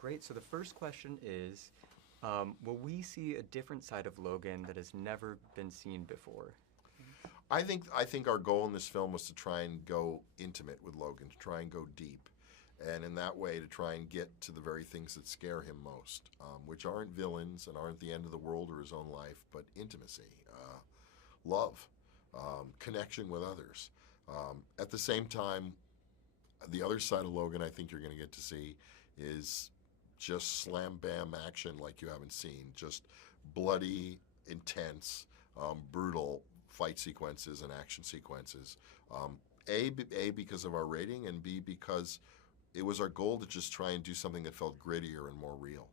Great. So the first question is, will we see a different side of Logan that has never been seen before? I think our goal in this film was to try and go intimate with Logan, to try and go deep, and in that way to try and get to the very things that scare him most, which aren't villains and aren't the end of the world or his own life, but intimacy, love, connection with others. At the same time, the other side of Logan I think you're going to get to see is just slam bam action like you haven't seen, just bloody, intense, brutal fight sequences and action sequences. A, because of our rating, and B, because it was our goal to just try and do something that felt grittier and more real.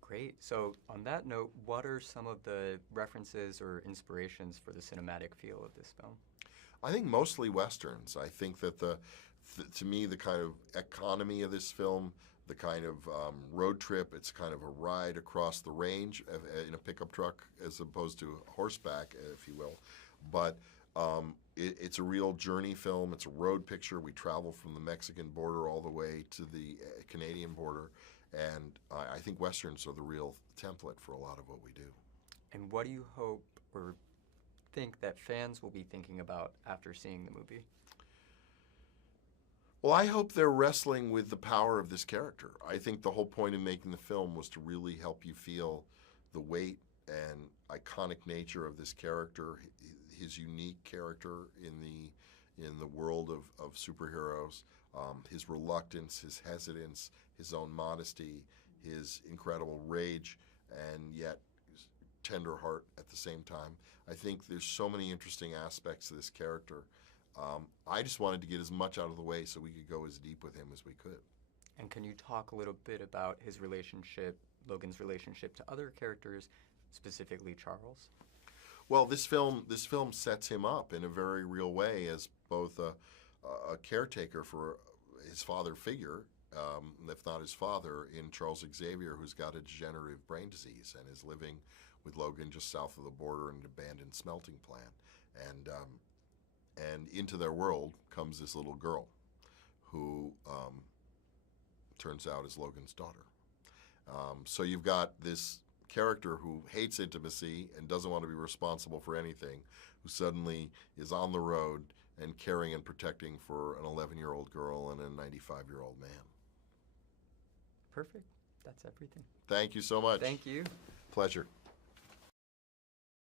Great. So on that note, what are some of the references or inspirations for the cinematic feel of this film? I think mostly westerns. I think that to me, the kind of economy of this film, the kind of road trip, it's kind of a ride across the range in a pickup truck as opposed to horseback, if you will. But it's a real journey film. It's a road picture. We travel from the Mexican border all the way to the Canadian border. And I think westerns are the real template for a lot of what we do. And what do you hope or think that fans will be thinking about after seeing the movie? Well, I hope they're wrestling with the power of this character. I think the whole point of making the film was to really help you feel the weight and iconic nature of this character, his unique character in the world of superheroes, his reluctance, his hesitance, his own modesty, his incredible rage, and yet tender heart at the same time. I think there's so many interesting aspects to this character. I just wanted to get as much out of the way so we could go as deep with him as we could. And can you talk a little bit about his relationship, Logan's relationship to other characters, specifically Charles? Well, this film sets him up in a very real way as both a caretaker for his father figure, if not his father, in Charles Xavier, who's got a degenerative brain disease and is living with Logan just south of the border in an abandoned smelting plant. And into their world comes this little girl who turns out is Logan's daughter. So you've got this character who hates intimacy and doesn't want to be responsible for anything, who suddenly is on the road and caring and protecting for an 11-year-old girl and a 95-year-old man. Perfect. That's everything. Thank you so much. Thank you. Pleasure.